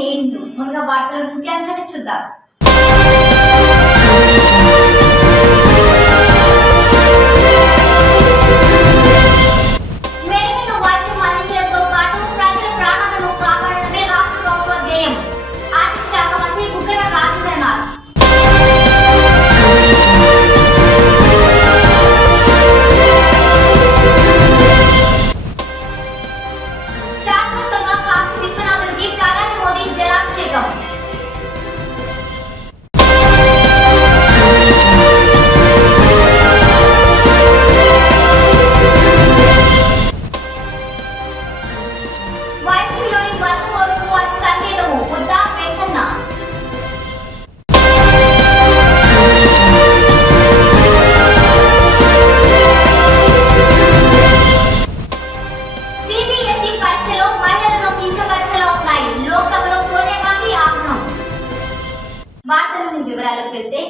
నేను ముందుగా వార్తల ముఖ్యాంశాలు చూద్దాం. మెరుగైన వైద్యం అందించడంతో పాటు ప్రజల ప్రాణాలను కాపాడడమే రాష్ట్ర ప్రభుత్వ ధ్యేయం. ఆర్థిక శాఖ మంత్రి బుగ్గన రాజేంద్రనాథ్. శాస్త్రోక్తంగా కాశీ విశ్వనాథుడికి ప్రధాని మోదీ జలాభిషేకం. వైద్యుల్లోని వర్గపోరుకు అది సంకేతము. బుద్ధా వెంకన్న. సిబిఎస్ఈ పరీక్షలో మహిళలను కించపరిచేలా ఉన్నాయి. లోక్సభలో సోనియా గాంధీ ఆగ్రహం. వార్తలోని వివరాలకు వెళ్తే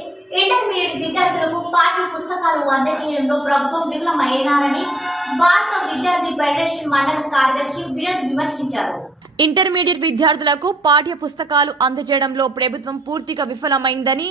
ఇంటర్మీడియట్ విద్యార్థులకు పాఠ్య పుస్తకాలు అందజేయడంలో ప్రభుత్వం విఫలమయ్యారని భారత విద్యార్థి ఫెడరేషన్ మండల కార్యదర్శి వినోద్ విమర్శించారు. ఇంటర్మీడియట్ విద్యార్థులకు పాఠ్య పుస్తకాలు అందజేయడంలో ప్రభుత్వం పూర్తిగా విఫలమైందని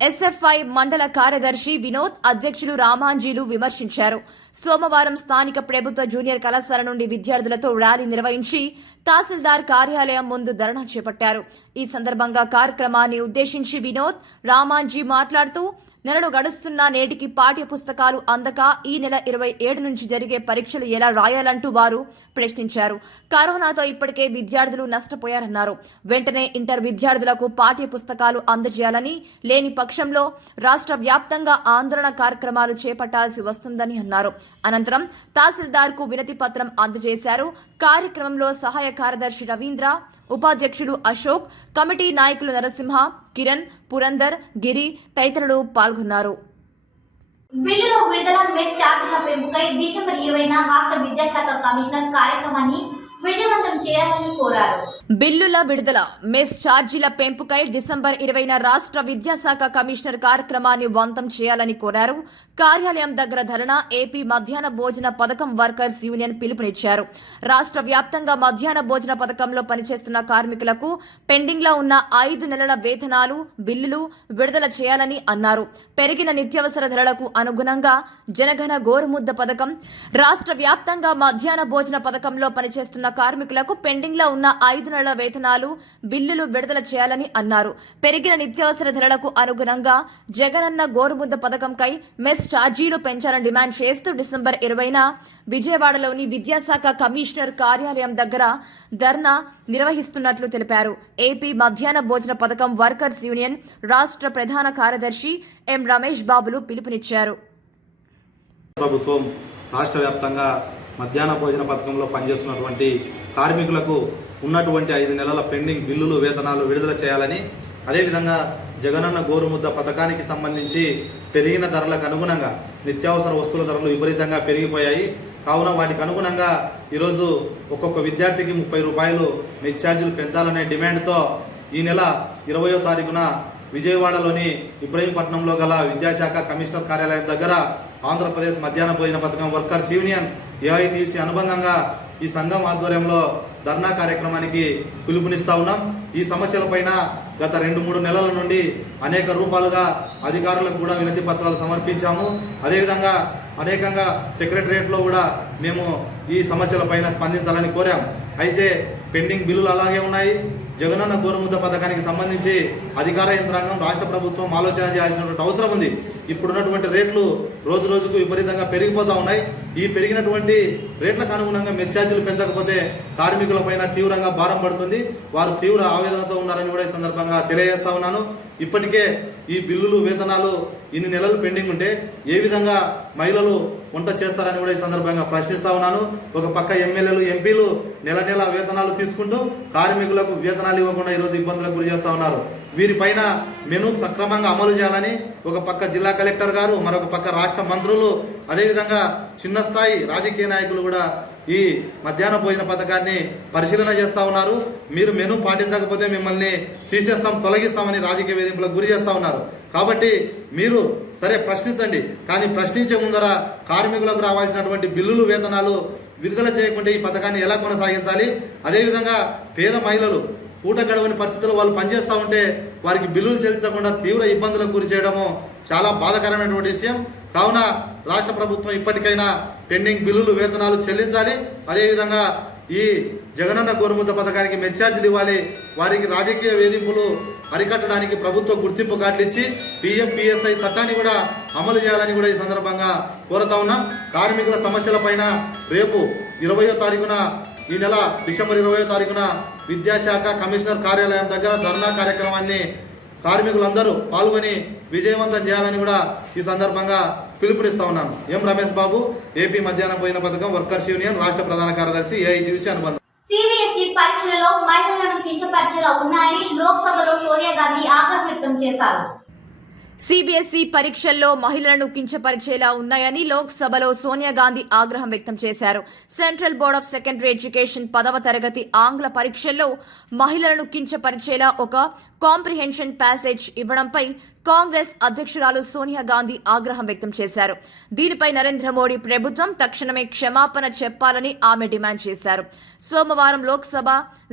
ఎస్ఎఫ్ఐ మండల కార్యదర్శి వినోద్, అధ్యక్షులు రామాంజీలు విమర్శించారు. సోమవారం స్థానిక ప్రభుత్వ జూనియర్ కళాశాల నుండి విద్యార్థులతో ర్యాలీ నిర్వహించి తహసీల్దార్ కార్యాలయం ముందు ధర్నా చేపట్టారు. ఈ సందర్భంగా కార్యక్రమాన్ని ఉద్దేశించి వినోద్, రామాంజీ మాట్లాడుతూ నెలలు గడుస్తున్నా నేటికి పాఠ్య పుస్తకాలు అందక ఈ నెల 27 నుంచి జరిగే పరీక్షలు ఎలా రాయాలంటూ వారు ప్రశ్నించారు. కరోనాతో ఇప్పటికే విద్యార్థులు నష్టపోయారన్నారు. వెంటనే ఇంటర్ విద్యార్థులకు పాఠ్య పుస్తకాలు అందజేయాలని, లేని పక్షంలో రాష్ట్ర వ్యాప్తంగా ఆందోళన కార్యక్రమాలు చేపట్టాల్సి వస్తుందని అన్నారు. అనంతరం తహసీల్దార్కు వినతి పత్రం అందజేశారు. కార్యక్రమంలో సహాయ కార్యదర్శి రవీంద్ర, ఉపాధ్యక్షులు అశోక్, కమిటీ నాయకులు నరసింహ, కిరణ్, పురందర్, గిరి తదితరులు పాల్గొన్నారు. బిల్లులో విడుదల మెస్ ఛార్జీల పెంపుపై డిసెంబర్ 20న రాష్ట్ర విద్యాశాఖ కమిషనర్ కార్యక్రమాన్ని విజయవంతం చేయాలని కోరారు. బిల్లుల విడుదల మెస్ ఛార్జీల పెంపుకై డిసెంబర్ 20న రాష్ట్ర విద్యాశాఖ కమిషనర్ కార్యక్రమాన్ని వంతం చేయాలని కోరారు. కార్యాలయం దగ్గర ధర్నా ఏపీ మధ్యాహ్న భోజన పథకం వర్కర్స్ యూనియన్ పిలుపునిచ్చారు. రాష్ట్ర వ్యాప్తంగా మధ్యాహ్న భోజన పథకంలో పనిచేస్తున్న కార్మికులకు పెండింగ్ లో ఉన్న 5 నెలల వేతనాలు, బిల్లులు విడుదల చేయాలని అన్నారు. పెరిగిన నిత్యావసర ధరలకు అనుగుణంగా జనగణ గోరుముద్ద పథకం, రాష్ట్ర వ్యాప్తంగా మధ్యాహ్న భోజన పథకంలో పనిచేస్తున్న కార్మికులకు పెండింగ్ లో ఉన్న 5 నెలల వేతనాలు, బిల్లులు విడుదల చేయాలని అన్నారు. పెరిగిన నిత్యావసర ధరలకు అనుగుణంగా జగనన్న గోరుముద్ద పథకంకై మెస్ ఛార్జీలు పెంచాలని డిమాండ్ చేస్తూ డిసెంబర్ 20న విజయవాడలోని విద్యాశాఖ కమిషనర్ కార్యాలయం దగ్గర ధర్నా నిర్వహిస్తున్నట్లు తెలిపారు. ఏపీ మధ్యాహ్న భోజన పథకం వర్కర్స్ యూనియన్ రాష్ట్ర ప్రధాన కార్యదర్శి ఎం రమేష్ బాబులు పిలుపునిచ్చారు. ప్రభుత్వం రాష్ట్ర వ్యాప్తంగా మధ్యాహ్న భోజన పథకంలో పనిచేస్తున్నటువంటి కార్మికులకు ఉన్నటువంటి 5 నెలల పెండింగ్ బిల్లులు, వేతనాలు విడుదల చేయాలని, అదేవిధంగా జగనన్న గోరుముద్ద పథకానికి సంబంధించి పెరిగిన ధరలకు అనుగుణంగా నిత్యావసర వస్తువుల ధరలు విపరీతంగా పెరిగిపోయాయి. కావున వాటికి అనుగుణంగా ఈరోజు ఒక్కొక్క విద్యార్థికి 30 రూపాయలు మెస్ ఛార్జీలు పెంచాలనే డిమాండ్తో ఈ నెల 20వ తారీఖున విజయవాడలోని ఇబ్రహీంపట్నంలో గల విద్యాశాఖ కమిషనర్ కార్యాలయం దగ్గర ఆంధ్రప్రదేశ్ మధ్యాహ్న భోజన పథకం వర్కర్స్ యూనియన్ ఏఐటీసీ అనుబంధంగా ఈ సంఘం ఆధ్వర్యంలో ధర్నా కార్యక్రమానికి పిలుపునిస్తా ఉన్నాం. ఈ సమస్యలపైన గత 2-3 నెలల నుండి అనేక రూపాలుగా అధికారులకు కూడా వినతి పత్రాలు సమర్పించాము. అదేవిధంగా అనేకంగా సెక్రటరియట్లో కూడా మేము ఈ సమస్యలపైన స్పందించాలని కోరాం. అయితే పెండింగ్ బిల్లులు అలాగే ఉన్నాయి. జగనన్న గోరుముద్ద పథకానికి సంబంధించి అధికార యంత్రాంగం, రాష్ట్ర ప్రభుత్వం ఆలోచన చేయాల్సినటువంటి అవసరం ఉంది. ఇప్పుడున్నటువంటి రేట్లు రోజు రోజుకు విపరీతంగా పెరిగిపోతూ ఉన్నాయి. ఈ పెరిగినటువంటి రేట్లకు అనుగుణంగా మెస్ ఛార్జీలు పెంచకపోతే కార్మికులపైన తీవ్రంగా భారం పడుతుంది. వారు తీవ్ర ఆవేదనతో ఉన్నారని కూడా ఈ సందర్భంగా తెలియజేస్తా ఉన్నాను. ఇప్పటికే ఈ బిల్లులు, వేతనాలు ఇన్ని నెలలు పెండింగ్ ఉంటే ఏ విధంగా మహిళలు వంట చేస్తారని కూడా ఈ సందర్భంగా ప్రశ్నిస్తా ఉన్నాను. ఒక పక్క ఎమ్మెల్యేలు, ఎంపీలు నెల వేతనాలు తీసుకుంటూ కార్మికులకు వేతనాలు ఇవ్వకుండా ఈరోజు ఇబ్బందులకు గురి చేస్తా ఉన్నారు. వీరిపైన మెను సక్రమంగా అమలు చేయాలని ఒక పక్క జిల్లా కలెక్టర్ గారు, మరొక పక్క రాష్ట్ర మంత్రులు, అదేవిధంగా చిన్న స్థాయి రాజకీయ నాయకులు కూడా ఈ మధ్యాహ్న భోజన పథకాన్ని పరిశీలన చేస్తూ ఉన్నారు. మీరు మెను పాటించకపోతే మిమ్మల్ని తీసేస్తాం, తొలగిస్తామని రాజకీయ వేధింపులకు గురి చేస్తూ ఉన్నారు. కాబట్టి మీరు సరే ప్రశ్నించండి, కానీ ప్రశ్నించే ముందర కార్మికులకు రావాల్సినటువంటి బిల్లులు, వేతనాలు విడుదల చేయకుంటే ఈ పథకాన్ని ఎలా కొనసాగించాలి, అదేవిధంగా పేద మహిళలు పూట గడవని పరిస్థితుల్లో వాళ్ళు పనిచేస్తూ ఉంటే వారికి బిల్లులు చెల్లించకుండా తీవ్ర ఇబ్బందులకు గురి చేయడము చాలా బాధాకరమైనటువంటి విషయం. కావున రాష్ట్ర ప్రభుత్వం ఇప్పటికైనా పెండింగ్ బిల్లులు వేతనాలు చెల్లించాలి. అదేవిధంగా ఈ జగనన్న గోరుముద్ద పథకానికి మెచ్చార్జీలు ఇవ్వాలి. వారికి రాజకీయ వేధింపులు అరికట్టడానికి ప్రభుత్వ గుర్తింపు కార్డులు ఇచ్చి PFPSI చట్టాన్ని కూడా అమలు చేయాలని కూడా ఈ సందర్భంగా కోరుతా ఉన్నాం. కార్మికుల సమస్యల పైన రేపు 20వ తారీఖున ఈ నెల డిసెంబర్ 20వ తారీఖున విద్యాశాఖ కమిషనర్ కార్యాలయం దగ్గర ధర్నా కార్యక్రమాన్ని కార్మికులందరూ పాల్గొని విజయవంతం చేయాలని కూడా ఈ సందర్భంగా పిలుపునిస్తా ఉన్నాను. ఎం రమేష్ బాబు, ఏపీ మధ్యాహ్న భోజన పథకం వర్కర్స్ యూనియన్ రాష్ట్ర ప్రధాన కార్యదర్శి, AITUC అనుబంధం. CBSE పరీక్షలలో మహిళలను కించపరిచేలా ఉన్నాయని లోక్సభలో సోనియా గాంధీ ఆగ్రహం వ్యక్తం చేశారు. CBSE పరీక్షల్లో మహిళలను కించపరిచేలా ఉన్నాయని లోక్సభలో సోనియా గాంధీ ఆగ్రహం వ్యక్తం చేశారు. Central board of secondary education 10వ తరగతి ఆంగ్ల పరీక్షల్లో మహిళలను కించపరిచేలా ఒక కాంప్రిహెన్షన్ ప్యాసేజ్ ఇవ్వడంపై కాంగ్రెస్ అధ్యక్షురాలు సోనియా గాంధీ ఆగ్రహం వ్యక్తం చేశారు. దీనిపై నరేంద్ర మోడీ ప్రభుత్వం తక్షణమే క్షమాపణ చెప్పాలని ఆమె డిమాండ్ చేశారు. సోమవారం లోక్సభ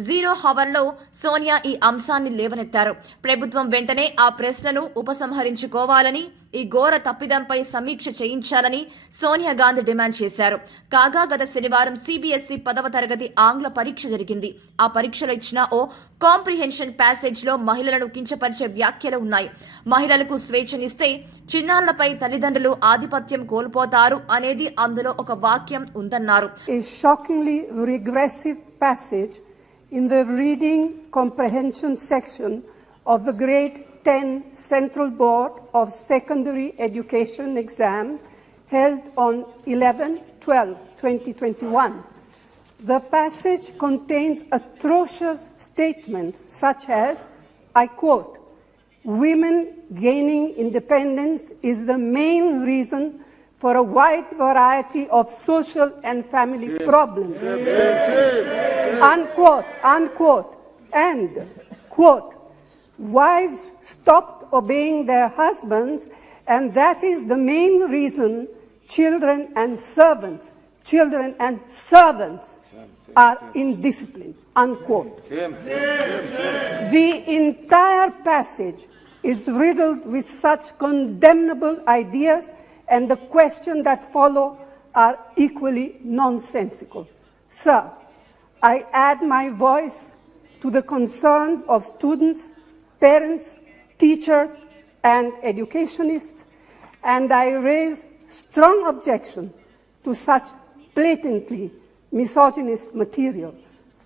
జీరో హవర్లో సోనియా ఈ అంశాన్ని లేవనెత్తారు. ప్రభుత్వం వెంటనే ఆ ప్రశ్నను ఉపసంహరించుకోవాలని, ఈ ఘోర తప్పిదంపై సమీక్ష చేయించాలని సోనియా గాంధీ డిమాండ్ చేశారు. కాగా గత శనివారం CBSE 10వ తరగతి ఆంగ్ల పరీక్ష జరిగింది. ఆ పరీక్షలో ఇచ్చిన ఓ కాంప్రిహెన్షన్ ప్యాసేజ్లో మహిళలను కించపరిచే వ్యాఖ్యలు ఉన్నాయి. మహిళలకు స్వేచ్ఛనిస్తే చిన్నారులపై తల్లిదండ్రులు ఆధిపత్యం కోల్పోతారు అనేది అందులో ఒక వాక్యం ఉందన్నారు. A shockingly regressive passage in the reading comprehension section of the grade 10 Central Board of Secondary Education exam held on 11/12/2021. The passage contains atrocious statements such as, I quote, "Women gaining independence is the main reason for a wide variety of social and family problems." Unquote, unquote, and, quote, "Wives stopped obeying their husbands, and that is the main reason children and servants are indisciplined." Unquote. The entire passage is riddled with such condemnable ideas, and the questions that follow are equally nonsensical. Sir, I add my voice to the concerns of students, parents, teachers, and educationists, and I raise strong objection to such blatantly misogynist material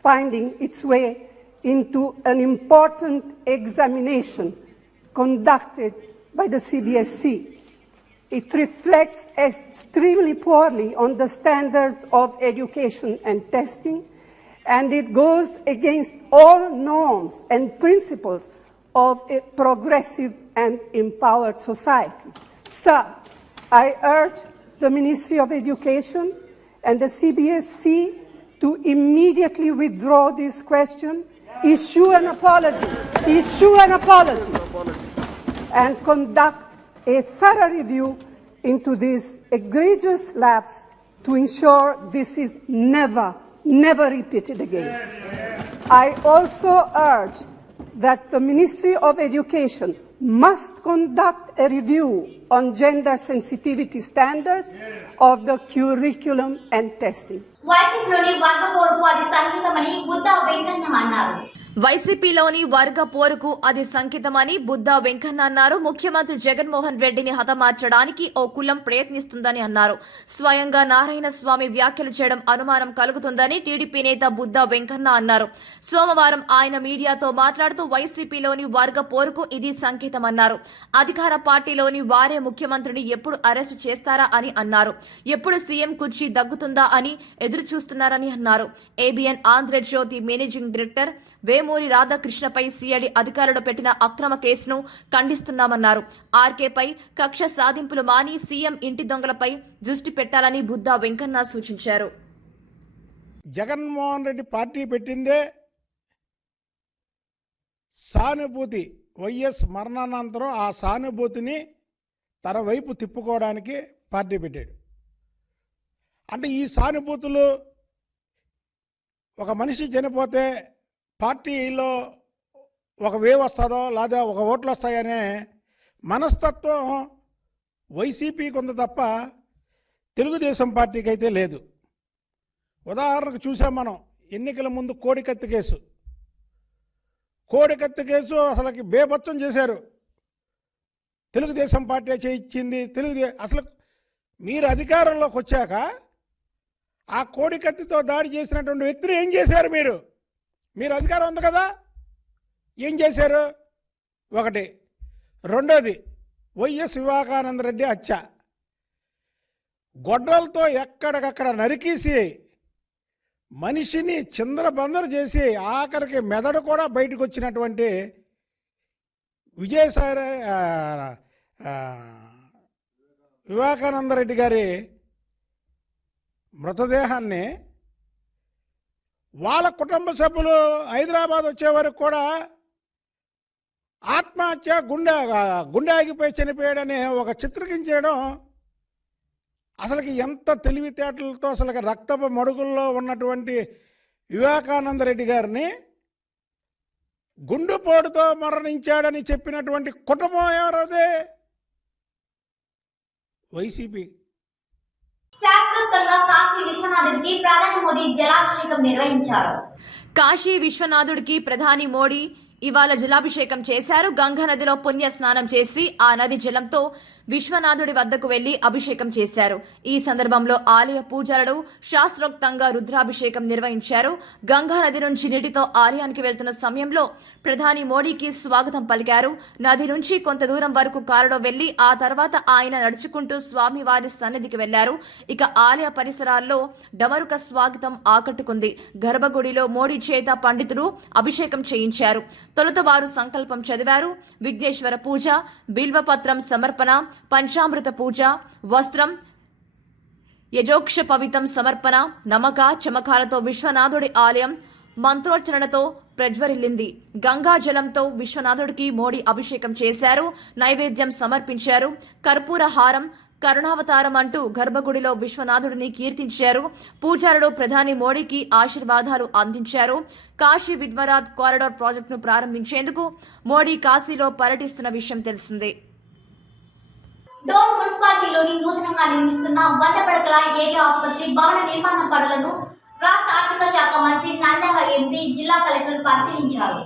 finding its way into an important examination conducted by the CBSE. It reflects extremely poorly on the standards of education and testing, and it goes against all norms and principles of a progressive and empowered society. Sir, I urge the Ministry of Education and the CBSE to immediately withdraw this question, issue an apology, and conduct a thorough review into this egregious lapse to ensure this is never repeated again. I also urge that the Ministry of Education must conduct a review on gender sensitivity standards of the curriculum and testing. వైసీపీలోని వర్గ పోరుకు అది సంకేతమని బుద్ధా వెంకన్న అన్నారు. వైసీపీలోని వర్గ పోరుకు అది సంకేతమని బుద్ధా వెంకన్న అన్నారు. ముఖ్యమంత్రి జగన్మోహన్ రెడ్డిని హతమార్చడానికి ఓ కులం ప్రయత్నిస్తుందని అన్నారు. స్వయంగా నారాయణ స్వామి వ్యాఖ్యలు చేయడం అనుమానం కలుగుతుందని టీడీపీ నేత బుద్ధా వెంకన్న అన్నారు. సోమవారం ఆయన మీడియాతో మాట్లాడుతూ వైసీపీలోని వర్గ పోరుకు ఇది సంకేతమన్నారు. అధికార పార్టీలోని వారే ముఖ్యమంత్రిని ఎప్పుడు అరెస్టు చేస్తారా అని అన్నారు. ఎప్పుడు సీఎం కుర్చీ దగ్గుతుందా అని ఎదురు చూస్తున్నారని అన్నారు. ABN Andhrajyothi managing director Vemuri రాధాకృష్ణపై సిఐడి అధికారులు పెట్టిన అక్రమ కేసును ఖండిస్తున్నామన్నారు. ఆర్కేపై కక్ష సాధింపులు మాని సీఎం ఇంటి దొంగలపై దృష్టి పెట్టాలని బుద్ధా వెంకన్న సూచించారు. జగన్మోహన్ రెడ్డి పార్టీ పెట్టిందే సానుభూతి, వైఎస్ మరణానంతరం ఆ సానుభూతిని తన వైపు తిప్పుకోవడానికి పార్టీ పెట్టాడు. అంటే ఈ సానుభూతులు ఒక మనిషి చనిపోతే పార్టీలో ఒక వేవ్ వస్తుందో లేదా ఒక ఓట్లు వస్తాయనే మనస్తత్వం వైసీపీకి ఉంది తప్ప తెలుగుదేశం పార్టీకి అయితే లేదు. ఉదాహరణకు చూసాం మనం ఎన్నికల ముందు కోడికత్తి కేసు అసలుకి బేభత్సం చేశారు. తెలుగుదేశం పార్టీ చేయించింది. అసలు మీరు అధికారంలోకి వచ్చాక ఆ కోడికత్తితో దాడి చేసినటువంటి వ్యక్తిని ఏం చేశారు? మీరు అధికారం ఉంది కదా, ఏం చేశారు? ఒకటి. రెండోది, వైఎస్ వివేకానంద రెడ్డి హత్య. గొడ్డలతో ఎక్కడికక్కడ నరికేసి మనిషిని చిందరబందరు చేసి ఆఖరికి మెదడు కూడా బయటకు వచ్చినటువంటి విజయసాయి వివేకానంద రెడ్డి గారి మృతదేహాన్ని వాళ్ళ కుటుంబ సభ్యులు హైదరాబాద్ వచ్చే వరకు కూడా ఆత్మహత్య, గుండె ఆగిపోయి చనిపోయాడని ఒక చిత్రీకరించడం అసలుకి ఎంత తెలివితేటలతో అసలు రక్తపు మడుగుల్లో ఉన్నటువంటి వివేకానంద రెడ్డి గారిని గుండెపోటుతో మరణించాడని చెప్పినటువంటి కుటుంబం ఎవరదే? వైసీపీ. శాస్త్రోక్తంగా కాశీ విశ్వనాథుడికి ప్రధాని మోదీ జలాభిషేకం నిర్వహించారు. కాశీ విశ్వనాథుడికి ప్రధాని మోడీ ఇవాళ జలాభిషేకం చేశారు. గంగా నదిలో పుణ్య స్నానం చేసి ఆ నది జలంతో విశ్వనాథుడి వద్దకు వెళ్లి అభిషేకం చేశారు. ఈ సందర్భంలో ఆలయ పూజారులు శాస్త్రోక్తంగా రుద్రాభిషేకం నిర్వహించారు. గంగా నది నుంచి నీటితో ఆలయానికి వెళ్తున్న సమయంలో ప్రధాని మోడీకి స్వాగతం పలికారు. నది నుంచి కొంత దూరం వరకు కారులో వెళ్లి ఆ తర్వాత ఆయన నడుచుకుంటూ స్వామివారి సన్నిధికి వెళ్లారు. ఇక ఆలయ పరిసరాల్లో డమరుక స్వాగతం ఆకట్టుకుంది. గర్భగుడిలో మోడీ చేత పండితులు అభిషేకం చేయించారు. తొలుత వారు సంకల్పం చదివారు. విఘ్నేశ్వర పూజ, బిల్వపత్రం సమర్పణ, పంచామృత పూజ, వస్త్రం, యజోక్ష పవితం సమర్పణ, నమక చమకాలతో విశ్వనాథుడి ఆలయం మంత్రోచ్చరణతో ప్రజ్వరిల్లింది. గంగా జలంతో విశ్వనాథుడికి మోడీ అభిషేకం చేశారు. నైవేద్యం సమర్పించారు. కర్పూర హారం, కరుణావతారం అంటూ గర్భగుడిలో విశ్వనాథుడిని కీర్తించారు. పూజారులు ప్రధాని మోడీకి ఆశీర్వాదాలు అందించారు. కాశీ విశ్వనాథ్ కారిడార్ ప్రాజెక్టును ప్రారంభించేందుకు మోడీ కాశీలో పర్యటిస్తున్న విషయం తెలిసిందే. డోన్ మున్సిపాలిటీలోని నూతనంగా నిర్మిస్తున్న 100 పడకల ఏరియా ఆసుపత్రి భవన నిర్మాణ పనులను రాష్ట్ర ఆర్థిక శాఖ మంత్రి నంద్యాల ఎంపీ జిల్లా కలెక్టర్ పరిశీలించారు.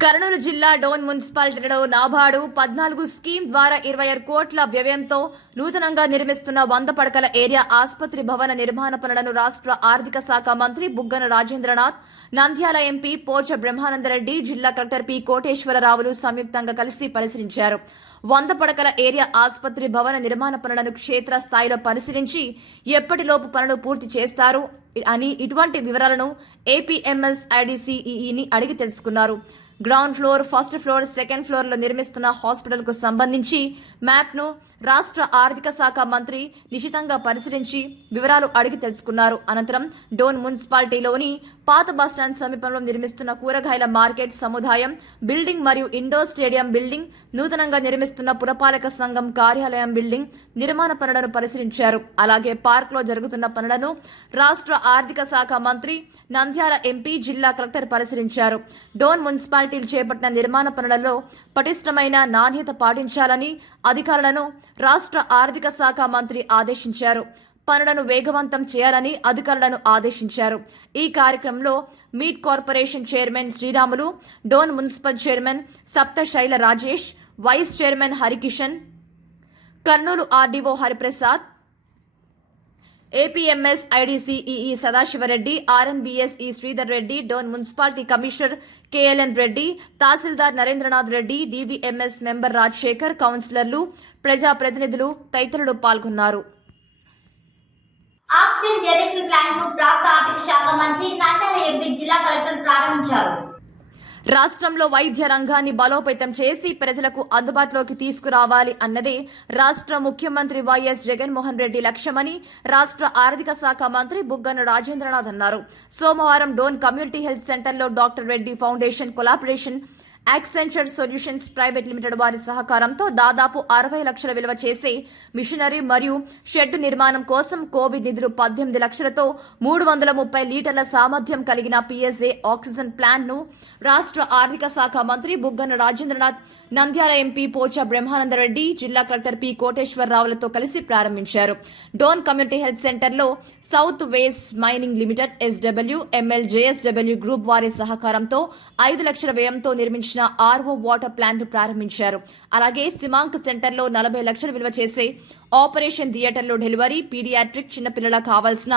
కర్నూలు జిల్లా డోన్ మున్సిపాలిటీలో నాబార్డు 14 స్కీమ్ ద్వారా 26 కోట్ల వ్యయంతో నూతనంగా నిర్మిస్తున్న 100 పడకల ఏరియా ఆసుపత్రి భవన నిర్మాణ పనులను రాష్ట్ర ఆర్థిక శాఖ మంత్రి బుగ్గన రాజేంద్రనాథ్, నంద్యాల ఎంపీ పోచ బ్రహ్మానందరెడ్డి, జిల్లా కలెక్టర్ పి కోటేశ్వరరావులు సంయుక్తంగా కలిసి పరిశీలించారు. 100 పడకల ఏరియా ఆసుపత్రి భవన నిర్మాణ పనులను క్షేత్ర స్థాయిలో పరిశీలించి ఎప్పటిలోపు పనులు పూర్తి చేస్తారు అని ఇటువంటి వివరాలను ఏపీఎంఎస్ ఐడీసీఈని అడిగి తెలుసుకున్నారు. Ground floor, first floor, second ఫ్లోర్లో నిర్మిస్తున్న హాస్పిటల్కు సంబంధించి మ్యాప్ను రాష్ట్ర ఆర్థిక శాఖ మంత్రి నిశితంగా పరిశీలించి వివరాలు అడిగి తెలుసుకున్నారు. అనంతరం డోన్ మున్సిపాలిటీలోని పాత బస్టాండ్ సమీపంలో నిర్మిస్తున్న కూరగాయల మార్కెట్ సముదాయం బిల్డింగ్ మరియు ఇండోర్ స్టేడియం బిల్డింగ్, నూతనంగా నిర్మిస్తున్న పురపాలక సంఘం కార్యాలయం బిల్డింగ్ నిర్మాణ పనులను పరిశీలించారు. అలాగే పార్క్లో జరుగుతున్న పనులను రాష్ట్ర ఆర్థిక శాఖ మంత్రి, నంద్యాల ఎంపీ, జిల్లా కలెక్టర్ పరిశీలించారు. డోన్ మున్సిపాలిటీలు చేపట్టిన నిర్మాణ పనులలో పటిష్టమైన నాణ్యత పాటించాలని అధికారులను రాష్ట్ర ఆర్థిక శాఖ మంత్రి ఆదేశించారు. పనులను వేగవంతం చేయాలని అధికారులను ఆదేశించారు. ఈ కార్యక్రమంలో meat corporation chairman Sriramulu, Dhone municipal chairman Saptasaila Rajesh, vice chairman Harikishan, Kurnool RDO Hariprasad, APMS IDCE Sadasivareddy, RNBSE Sridhar Reddy, Dhone municipality commissioner KLN Reddy, తహసీల్దార్ నరేంద్రనాథ్ రెడ్డి, డీవీఎంఎస్ మెంబర్ రాజశేఖర్, కౌన్సిలర్లు, ప్రజాప్రతినిధులు తదితరులు పాల్గొన్నారు. ఆక్సిజన్ జనరేషన్ ప్లాంట్ ను రాష్ట్ర ఆర్థిక శాఖ మంత్రి నంద్యాల ఎంపీ, జిల్లా కలెక్టర్ ప్రారంభించారు. రాష్ట్రంలో వైద్య రంగాన్ని బలోపేతం చేసి ప్రజలకు అందుబాటులోకి తీసుకురావాలి అన్నదే రాష్ట్ర ముఖ్యమంత్రి వైఎస్ జగన్మోహన్ రెడ్డి లక్ష్యమని రాష్ట్ర ఆర్థిక శాఖ మంత్రి బుగ్గన రాజేంద్రనాథ్ అన్నారు. సోమవారం డోన్ కమ్యూనిటీ హెల్త్ సెంటర్లో doctor Reddy foundation collaboration Accenture solutions private limited వారి సహకారంతో దాదాపు 60 లక్షల విలువ చేసే మిషనరీ మరియు షెడ్ నిర్మాణం కోసం కోవిడ్ నిధులు 18 లక్షలతో 330 లీటర్ల సామర్థ్యం కలిగిన పిఎస్ఏ ఆక్సిజన్ ప్లాంట్ ను రాష్ట్ర ఆర్థిక శాఖ మంత్రి బుగ్గన రాజేంద్రనాథ్, నంద్యాల ఎంపీ పోచా బ్రహ్మానందరెడ్డి, జిల్లా కలెక్టర్ పి కోటేశ్వరరావులతో కలిసి ప్రారంభించారు. డోన్ కమ్యూనిటీ హెల్త్ సెంటర్లో south West Mining Limited SW, ML JSW group వారి సహకారంతో 5 లక్షల వ్యయంతో నిర్మించిన ఆర్ఓ వాటర్ ప్లాంట్ ను ప్రారంభించారు. అలాగే సిమాంక్ సెంటర్లో 40 లక్షలు విలువ చేసే ఆపరేషన్ థియేటర్లో డెలివరీ, పీడియాట్రిక్ చిన్నపిల్లలకు కావాల్సిన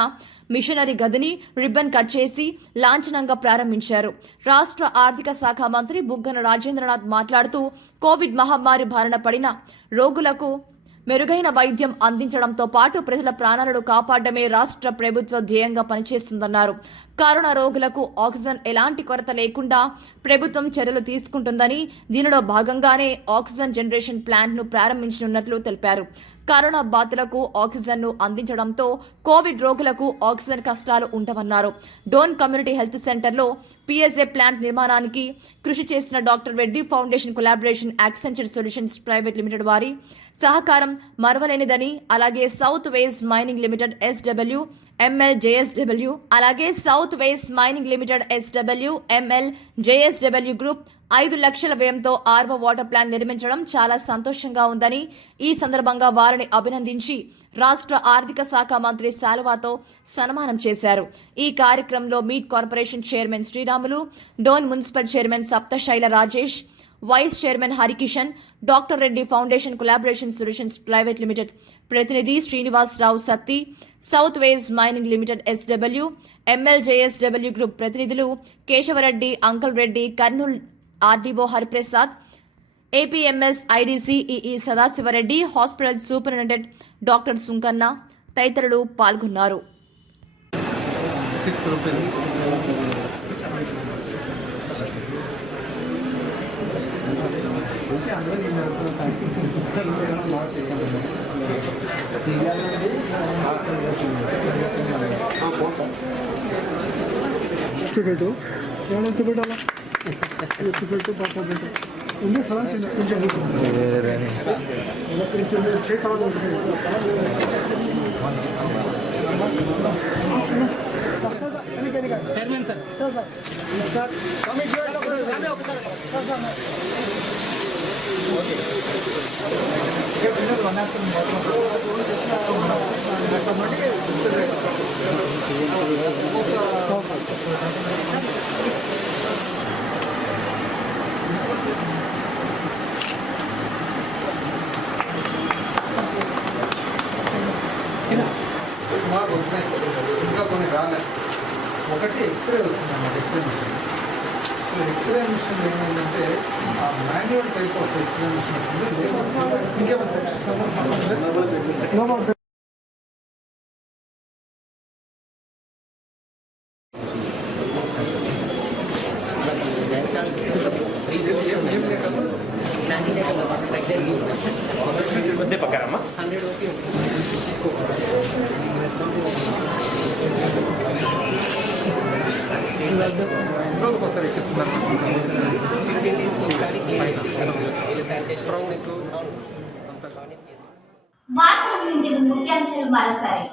మిషనరీ గదిని రిబ్బన్ కట్ చేసి లాంఛనంగా ప్రారంభించారు. రాష్ట్ర ఆర్థిక శాఖ మంత్రి బుగ్గన రాజేంద్రనాథ్ మాట్లాడుతూ కోవిడ్ మహమ్మారి బారిన పడిన రోగులకు మెరుగైన వైద్యం అందించడంతో పాటు ప్రజల ప్రాణాలను కాపాడమే రాష్ట్ర ప్రభుత్వ ధ్యేయంగా పనిచేస్తుందన్నారు. కరోనా రోగులకు ఆక్సిజన్ ఎలాంటి కొరత లేకుండా ప్రభుత్వం చర్యలు తీసుకుంటుందని, దీనిలో భాగంగానే ఆక్సిజన్ జనరేషన్ ప్లాంట్ ను ప్రారంభించనున్నట్లు తెలిపారు. కరోనా బాధితులకు ఆక్సిజన్ ను అందించడంతో కోవిడ్ రోగులకు ఆక్సిజన్ కష్టాలు ఉండవన్నారు. డోన్ కమ్యూనిటీ హెల్త్ సెంటర్లో పిఎస్ఏ ప్లాంట్ నిర్మాణానికి కృషి చేసిన doctor Reddy foundation collaboration Accenture solutions private limited వారి సహకారం మరవలేనిదని, అలాగే South West Mining Limited SW, ML JSW, అలాగే South West Mining Limited SW, ML JSW group 5 లక్షల వ్యయంతో ఆర్ఓ వాటర్ ప్లాంట్ నిర్మించడం చాలా సంతోషంగా ఉందని, ఈ సందర్భంగా వారిని అభినందించి రాష్ట్ర ఆర్థిక శాఖ మంత్రి శాలువాతో సన్మానం చేశారు. ఈ కార్యక్రమంలో meat corporation chairman Sriramulu, Dhone municipal chairman Saptasaila Rajesh, vice chairman Harikishan, doctor Reddy foundation collaboration solutions private limited ప్రతినిధి Srinivas Rao Satti, South West Mining Limited SW, ML JSW group ప్రతినిధులు Keshavareddy, Ankal Reddy, Kurnool RDO Hariprasad, APMS IDC EE Sadasivareddy, hospital superintendent doctor Sunkanna తదితరులు పాల్గొన్నారు. సుమారు ఉన్నాయి, ఇంకా కొన్ని రాలేదు. ఒకటి ఎక్స్రే వస్తుందన్నమాట. ఎక్స్రే మిషన్ ఏమైందంటే ఆ manual type of x ray machine వస్తుంది. కొద్ది పక్కనమ్మా ఒకసారి వార్తల గురించి ముఖ్యాంశాలు మరోసారి.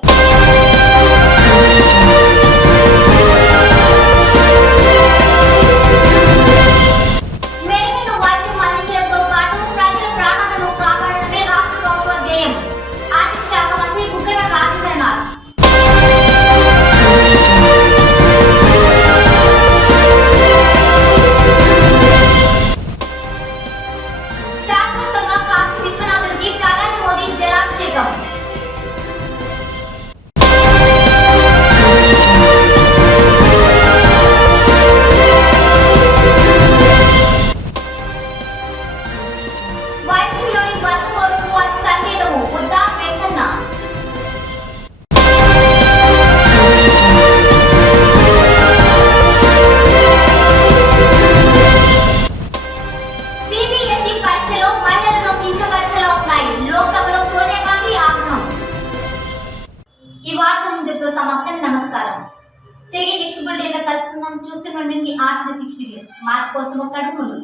మెరుగైన వైద్యం అందించడంతో పాటు ప్రజల ప్రాణాలను కాపాడడమే రాష్ట్ర ప్రభుత్వ ధ్యేయం. ఆర్థిక శాఖ మంత్రి బుగ్గన రాజేంద్రనాథ్. శాస్త్రోక్తంగా కాశీ విశ్వనాథుడికి ప్రధాని మోదీ జలాభిషేకం. వైసీపీలోని వర్గపోరుకు అది సంకేతము. ఉద్దా వెంకన్న. సిబిఎస్ఈ పరీక్షలో మహిళలను కించపరిచేలా ఉన్నాయి. లోక్సభలో సోనియా గాంధీ ఆగ్రహం. ఈ వార్తలు ఇంతటితో సమాప్తం. నమస్కారం. తిరిగి నెక్స్ట్ బులెటిన్ లో కలుసుకుందాం. చూస్తూనే ఉండండి R360 న్యూస్. మార్క్ కోసం ఒక అడుగు ముందు.